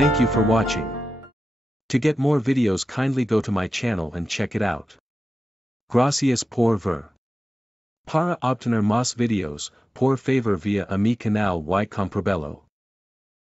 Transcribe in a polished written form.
Thank you for watching. To get more videos, kindly go to my channel and check it out. Gracias por ver. Para obtener más videos, por favor via a mi canal y comprabelo.